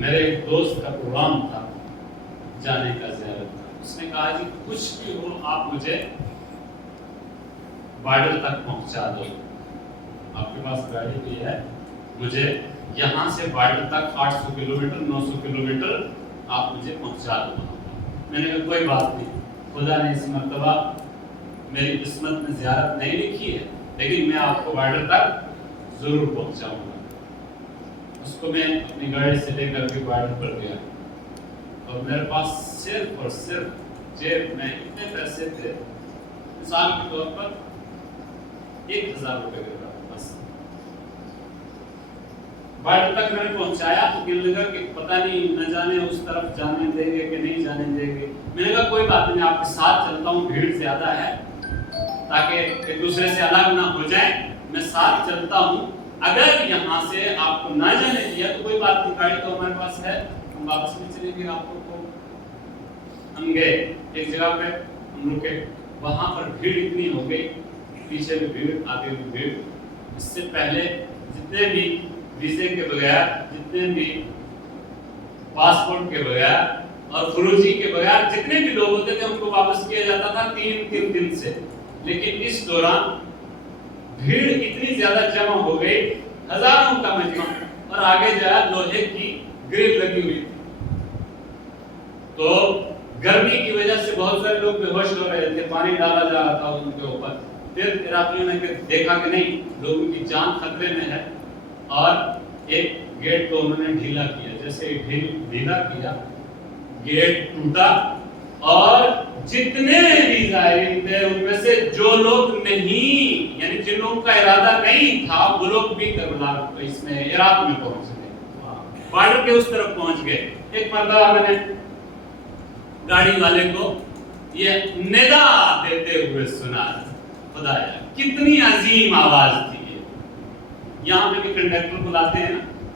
میرے ایک دوست کا پروگرام تھا جانے کا، زیارت کا، اس نے کہا جی کچھ بھی ہو آپ مجھے بارڈر تک پہنچا دو، آپ کے پاس گاڑی بھی ہے، مجھے یہاں سے بارڈر تک 800 کلومیٹر 900 کلومیٹر آپ مجھے پہنچا دو۔ میں نے کہا کوئی بات نہیں، خدا نے اس مرتبہ میری قسمت میں زیارت نہیں لکھی ہے لیکن میں آپ کو بارڈر تک ضرور پہنچاؤں گا۔ اس کو میں اپنی گاڑی سے لے کر کے بارڈر پر گیا اور میرے پاس صرف اور صرف جیب میں اتنے پیسے تھے، مثال کے طور پر 1000 روپے کے بس۔ بارڈر تک میں نے پہنچایا تو کہنے لگا کہ پتہ نہیں نہ جانے اس طرف جانے دیں گے کہ نہیں جانے دیں گے۔ میں نے کہا کوئی بات نہیں، آپ کے ساتھ چلتا ہوں، بھیڑ زیادہ ہے تاکہ ایک دوسرے سے الگ نہ ہو جائیں، میں ساتھ چلتا ہوں، اگر یہاں سے آپ کو نہ جانے دیا تو کوئی بات نہیں، گاڑی تو ہمارے پاس ہے، ہم واپس بھی چلیں گے۔ آپ کو ہم گئے ایک جگہ پہ، ہم رکے، وہاں پر بھیڑ اتنی ہو گئی، پیچھے بھی بھیڑ آگے بھی بھیڑ۔ اس سے پہلے جتنے بھی ویزے کے بغیر، جتنے بھی پاسپورٹ کے بغیر اور خروجی کے بغیر جتنے بھی لوگ ہوتے تھے ان کو واپس کیا جاتا تھا 3 دن سے، لیکن اس دوران بھیڑ اتنی زیادہ جمع ہو گئی، ہزاروں کا مجمع، اور آگے جا لوہے کی گرل لگی ہوئی تھی، تو گرمی کی وجہ سے بہت سارے لوگ بے ہوش ہو رہے تھے، پانی ڈالا جا رہا تھا ان کے اوپر۔ پھر عراقیوں نے دیکھا کہ نہیں لوگوں کی جان خطرے میں ہے، اور ایک گیٹ کو انہوں نے ڈھیلا کیا، جیسے ڈھیلا کیا گیٹ ٹوٹا، اور جتنے بھی زائرین تھے ان میں سے جو لوگ نہیں، یعنی جن لوگوں کا ارادہ نہیں تھا، وہ لوگ بھی کربلا اس میں عراق میں پہنچ گئے، بارڈر کے اس طرف پہنچ گئے۔ ایک مرتبہ میں نے گاڑی والے کو یہ ندا دیتے ہوئے سنا، خدایا کتنی عظیم آواز تھی یہ۔ یہاں پہ بھی کنڈکٹر بلاتے ہیں نا،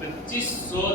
2500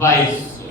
2200।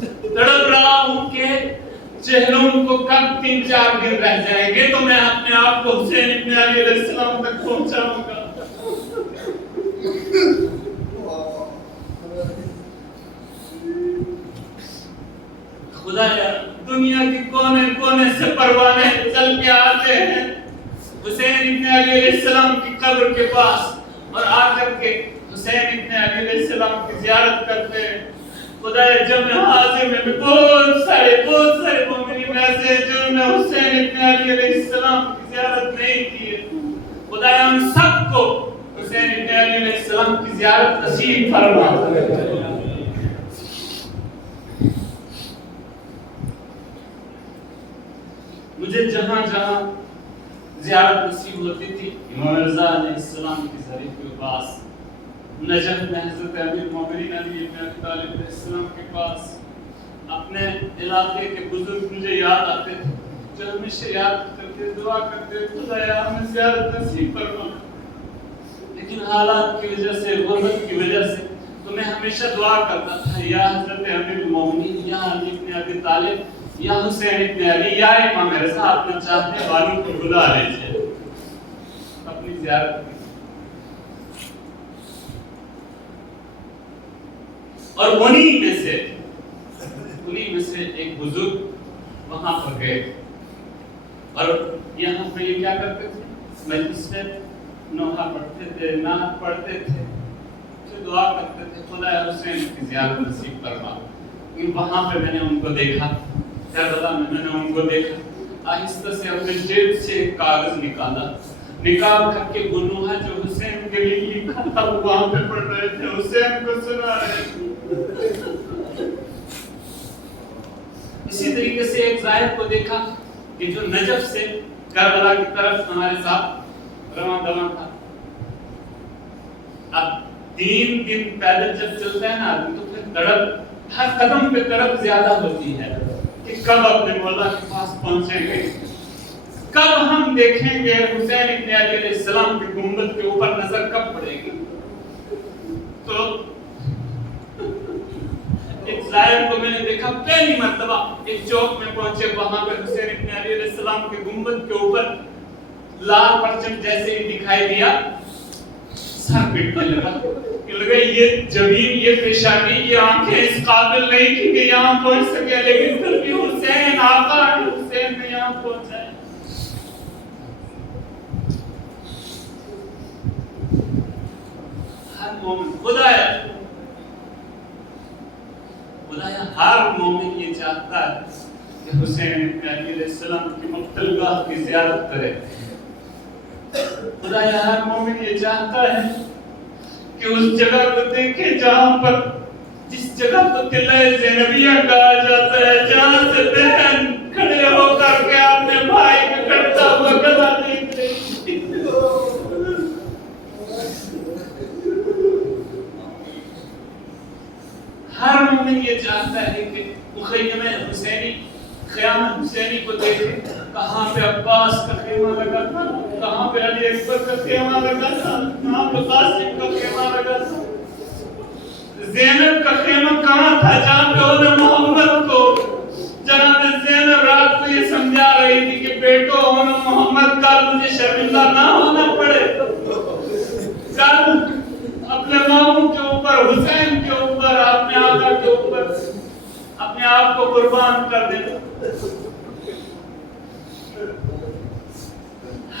تڑپ رہا ہوں کہ چہروں کو کب 3-4 دن رہ جائیں گے تو میں اپنے آپ کو حسین ابن علی علیہ السلام تک پہنچاؤں گا. خدایا دنیا کے کونے کونے سے پروانے چل کے آتے ہیں حسین ابن علی علیہ السلام کی قبر کے پاس اور آ کر کے حسین ابن علی علیہ السلام کی زیارت کرتے ہیں. خدایا جب میں حاضر میں بہت سارے مومنین ایسے ہیں جنہوں نے حسین ابن علی علیہ السلام کی زیارت نہیں کی ہے. خدایا ہم سب کو حسین ابن علی علیہ السلام کی زیارت نصیب فرما. مجھے جہاں جہاں زیارت نصیب ہوتی تھی امام رضا علیہ السلام کی ظریف کے پاس، نجف میں حضرت امیر المومنین علی بن ابی طالب علیہ السلام کے پاس، اپنے علاقے کے بزرگ مجھے یاد آتے تھے جو ہمیشہ یاد کرتے دعا کرتے خدایا ہمیں زیارت نصیب فرما. لیکن حالات کی وجہ سے غربت کی وجہ سے تو میں ہمیشہ دعا کرتا تھا یا حضرت امیر المومنین یا علی بن ابی طالب یا حسین ابن علی یا امام رضا اپنے چاہنے والوں کو بلا لیجیے اپنی زیارت کی. اور انہی میں سے ایک بزرگ وہاں پر گئے اور یہاں پہ یہ کیا کرتے تھے مجلس میں نوحہ پڑھتے تھے نعت پڑھتے تھے پھر دعا کرتے تھے خدا حسین کی زیارت نصیب فرما. وہاں پہ میں نے ان کو دیکھا کربلا میں نے ان کو دیکھا آہستہ سے اپنے جیب سے ایک کاغذ نکال کر کے گنوہا جو حسین کے لیے لکھا تھا وہاں پہ پڑھ رہے تھے حسین کو سنا رہے تھے. اسی طریقے سے ایک زاہد کو دیکھا کہ جو نجف سے کربلا کی طرف ہمارے ساتھ رواں دواں تھا. اب 3 دن پیدل جب چلتا ہے نا تو پھر تڑپ ہر قدم پہ تڑپ زیادہ ہوتی ہے کہ کب اپنے مولا کے پاس پہنچیں گے, کب ہم دیکھیں گے حسین ابن علی علیہ السلام کے گنبد کے اوپر نظر کب پڑے گی. تو ایک ظاہر کو میں نے دیکھا پہلی مرتبہ ایک چوک میں پہنچے, وہاں پہ حسین ابن علی علیہ السلام کے گنبد کے اوپر لال پرچم جیسے ہی دکھائی دیا سر پٹنے لگا کہ لگا یہ جبین, یہ پیشانی, یہ آنکھیں اس قابل نہیں تھی کہ یہاں پہنچ سکے, لیکن پھر بھی حسین آقا حسین نے یہاں پہنچا ہے. ہر مومن خدایا ہر مومن یہ چاہتا ہے کہ حسین ابن علی علیہ السلام کی مقتل گاہ کی زیارت کرے. خدایا ہر مومن یہ چاہتا ہے کہ اس جگہ کو دیکھے جہاں پر, جس جگہ کو قلعہ زینبیہ کہا جاتا ہے, جہاں سے بہن کھڑے ہو کر کے اپنے بھائی کو کرتا ہوا گلا دیکھ رہی. ہر مومن یہ چاہتا ہے کہ مخیمہ حسینی, خیام حسینی کو دیکھے, کہاں پہ عباس کا خیمہ لگا تھا, کہاں پہ علی اکبر کا خیمہ لگا تھا, کہاں پہ قاسم کا خیمہ لگا تھا, زینب کا خیمہ کہاں تھا جہاں پہ انہیں محمد کو جناب زینب رات کو یہ سمجھا رہی تھی کہ بیٹو انہیں محمد کا مجھے شرمندہ نہ ہونا پڑے, کل اپنے ماموں کے اوپر, حسین کے اوپر, اپنے آقا کے اوپر اپنے آپ کو قربان کر دینا.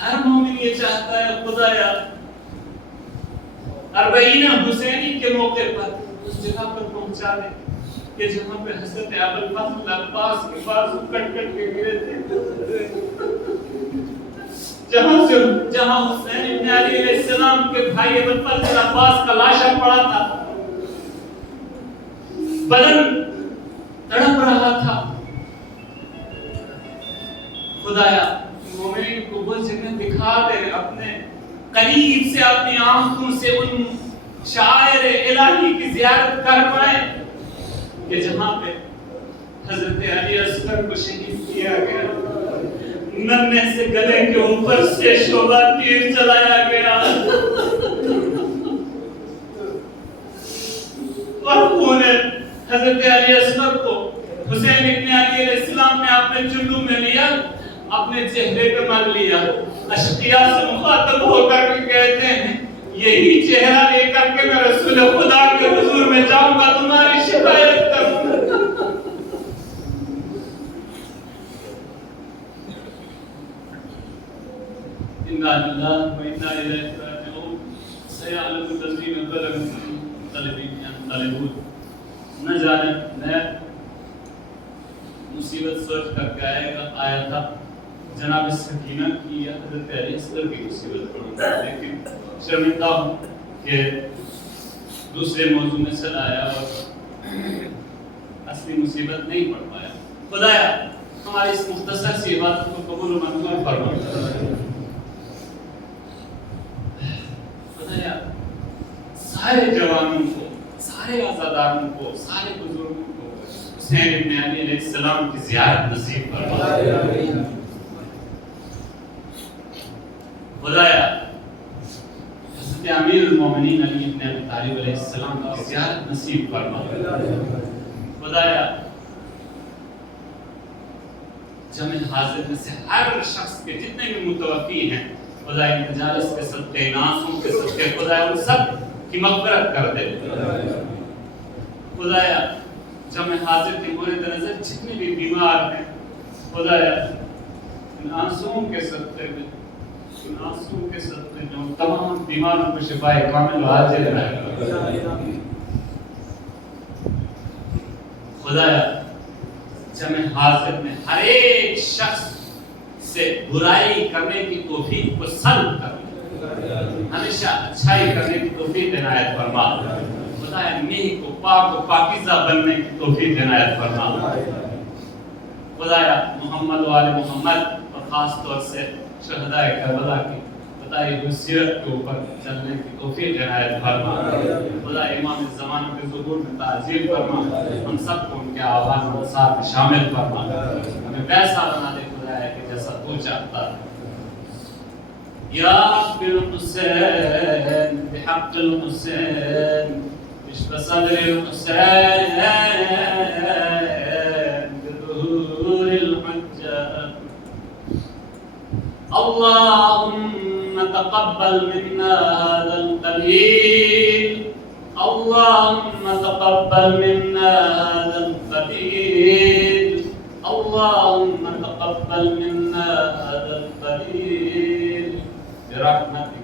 ہر مومن یہ چاہتا ہے خدایا اربعین حسینی کے موقع پر اس جگہ پر پہنچا دے کہ جہاں پہ حضرت ابوالفضل عباس کے بازو کٹ کٹ کے گرے تھے, جہاں حسین ابن علی علیہ السلام کے بھائی ابوالفضل عباس کا لاشا پڑا تھا, بدن تڑپ رہا تھا. خدایا مومنین کو وہ جگہ دکھا دے, اپنے قریب سے اپنی آنکھوں سے ان شاعر الہی کی زیارت کر پائے کہ جہاں پہ حضرت علی اصغر کو شہید کیا گیا, ننھے سے گلے کے اوپر سے شعلہ تیر چلایا گیا اور انہوں نے حضرت علی اصغر کو حسین ابن علی علیہ السلام نے اپنے چلو میں لیا، اپنے چہرے پہ مل لیا، اشقیاء سے مخاطب ہو کر کے کہتے ہیں یہی چہرہ لے کر کے میں رسول خدا کے حضور میں جاؤں گا، تمہاری شکایت کروں گا۔ انا للہ و انا الیہ راجعون۔ سیعلم الذین ظلموا منقلبهم ينقلبون۔ نہ جانے میں مصیبت سوچ کر کے آیا تھا جناب سکینہ کی یا حضرت علی اصغر کی مصیبت پڑھوں گا، لیکن شرمندہ ہوں کہ دوسرے موضوع میں چلا آیا اور اصلی مصیبت نہیں پڑھ پایا۔ خدایا ہماری اس مختصر سی عبادت کو قبول و منظور فرما۔ خدایا سارے جوانوں کو، سارے آزاداروں کو، سارے بزرگوں کو حسین ابن علی علیہ السلام کی زیارت نصیب فرما۔ خدایا حضرت امیر المومنین علی ابن ابی طالب علیہ السلام کی زیارت نصیب فرما۔ خدایا جمع حاضر میں سے ہر شخص کے جتنے بھی متوفی ہیں خدایا ان مجالس کے صدقے، ناسوں کے صدقے خدایا ان سب کی مغفرت کر دے۔ خدایا جمع حاضر کے مورد نظر جتنے بھی بیمار ہیں خدایا ان آنسوؤں کے صدقے میں، ان آنسوؤں کے صدقے میں ان تمام بیماروں کو شفائے کامل و عاجل عطا۔ خدایا جمع حاضر میں ہر ایک شخص سے برائی کرنے کی توفیق کو سلب کر، ہمیشہ اچھائی کرنے کی توفیق عنایت فرما۔ خدایا نیک و پاک و پاکیزہ بننے کی توفیق عنایت فرما۔ خدایا محمد و آل محمد اور خاص طور سے شہداء کربلا کی بتائی ہوئی سیرت کے اوپر چلنے کی توفیق عنایت فرما۔ خدا امام الزمان کے ظہور میں تعظیم فرما، ہم سب کو ان کے آواز و انصار میں شامل فرما، ہمیں ویسا بنا دے خدا ہے کہ جیسا تو چاہتا ہے۔ یا رب الحسین بحق الحسین اشف صدر الحسین بظهور الحجہ۔ اللهم تقبل منا هذا القليل، اللهم تقبل منا هذا القليل، اللهم تقبل منا هذا القليل برحمتك